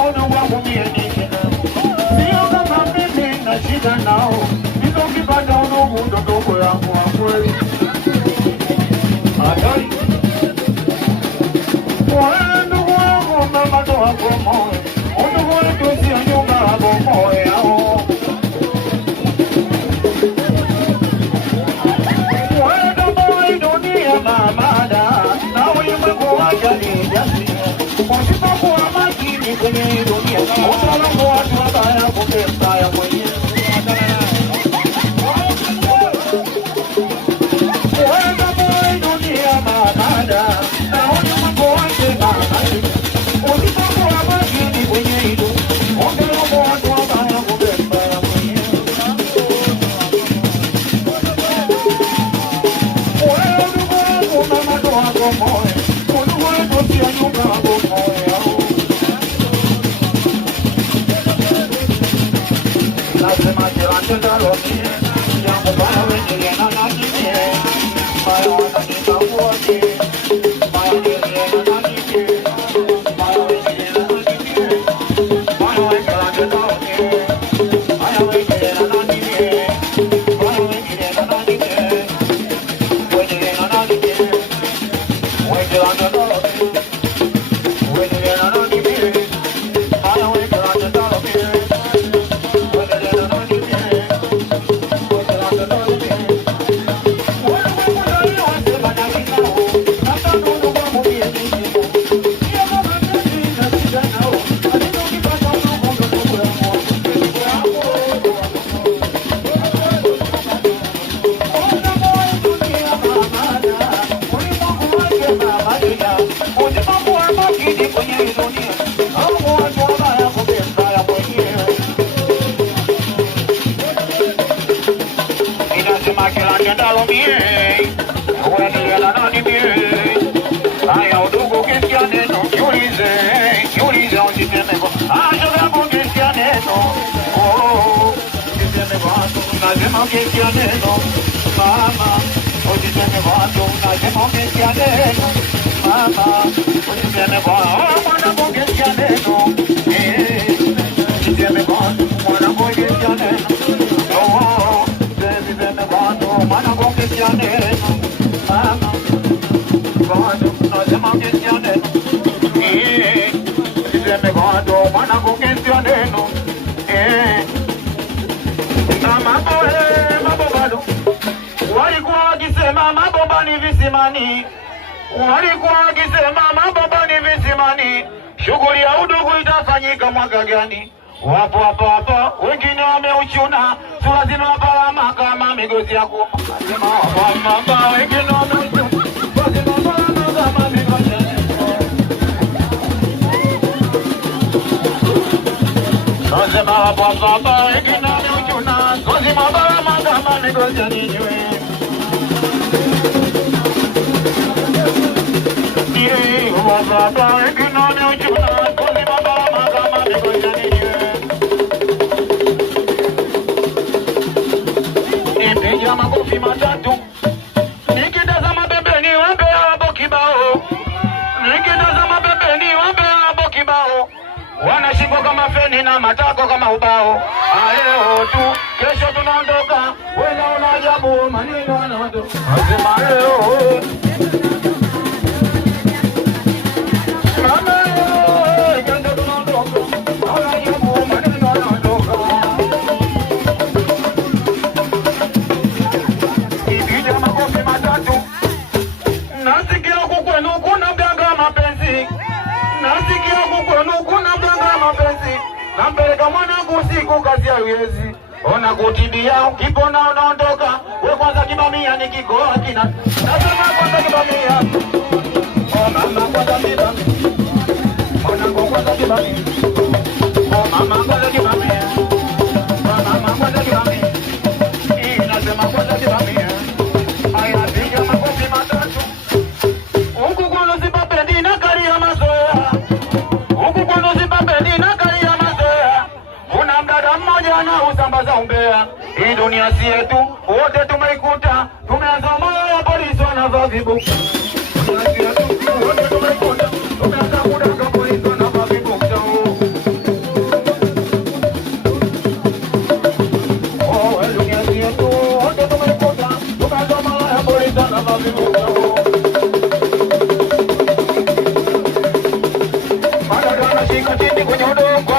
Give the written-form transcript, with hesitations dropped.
udugu wangu mie nike sio kama mimi na shida nao hizo kipata udugu ndo ndugu yangu wa kweli hatari wewe ndugu wangu mama ndo wako moyo udugu wetu sio nyumba wako moyo yao wewe ndo moyo dunia mamada na ulimwengu wajali jasi usipokuwa makini kwenye dunia utalango watu wabaya kukembaya mwenyewe walikuwa wakisema mababa ni visimani, shughuli ya udugu itafanyika mwaka gani? Wapo hapa wengine wameuchuna, sura zinawapalama kama migozi ya kuuma. Mama wengine wameuchuna, sura zinawapalama kama migozi ya kuuma. Nasema wapo hapa wengine wameuchuna, sura zinawapalama kama migozi ya ninywe. Baba wengine wameuchuna, sura zinawapalama kama migozi ya ninywe. Nipiga makofi matatu, nikitazama pembeni wape hapo kibao, nikitazama pembeni wape hapo kibao, wanashikwa kama feni na matako kama ubao. Leo tu kesho tunaondoka, wena unajabu maneno wanaondoka, asema leo nampeleka mwanangu usiku kazi ya uyezi, ona kutibia ukipona unaondoka, we kwanza kibamia nikikoa kina, nasema kwanza kibamia, oh mama kwanza kibamia, mwanangu kwanza kibamia, oh mama kwanza kibamia, oh mama kwanza kibamia, nasema kwanza kibamia, aya piga makofi matatu, huku kwano sipapendi na kari ya mazoea, huku kwano sipapendi na na usambaza umbea. Hii dunia si yetu, wote tumeikuta, tumeanza moyo wa polisi wanavaa vibuku. Dunia si yetu, wote tumeikuta, tumeanza kudaka polisi wanavaa vibuku. unashika chini kwenye udongo